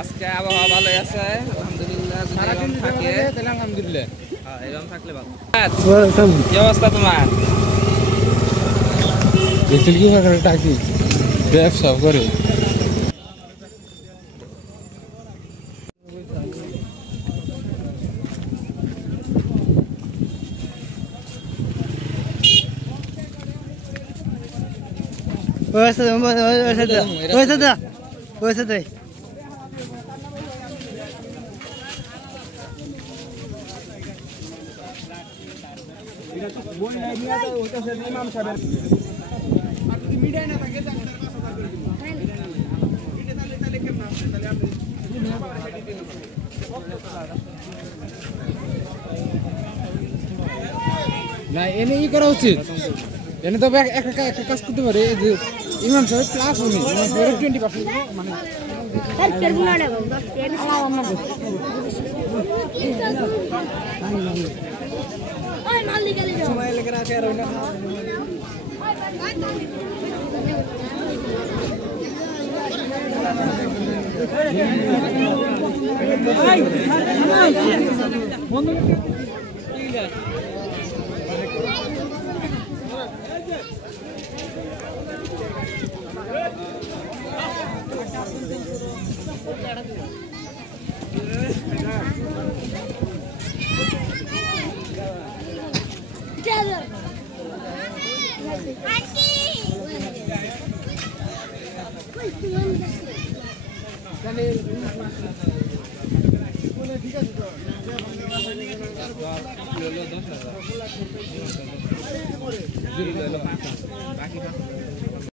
আজকে আবহাওয়া ভালো আছে আলহামদুলিল্লাহ। সারাদিন থাকে তাহলে আলহামদুলিল্লাহ। হ্যাঁ এরকম থাকলে ভালো। কি অবস্থা তোমার? দেখছিল কি করে টাকি ব্যবসা করে না এনে ই করা উচিত। এনে তবে একটা কাজ করতে পারে যে ইমাম সাহেব প্লাস উনি ইমাম সাহেব 20% মানে সময় লেগে আছে আর ওইটা বাকি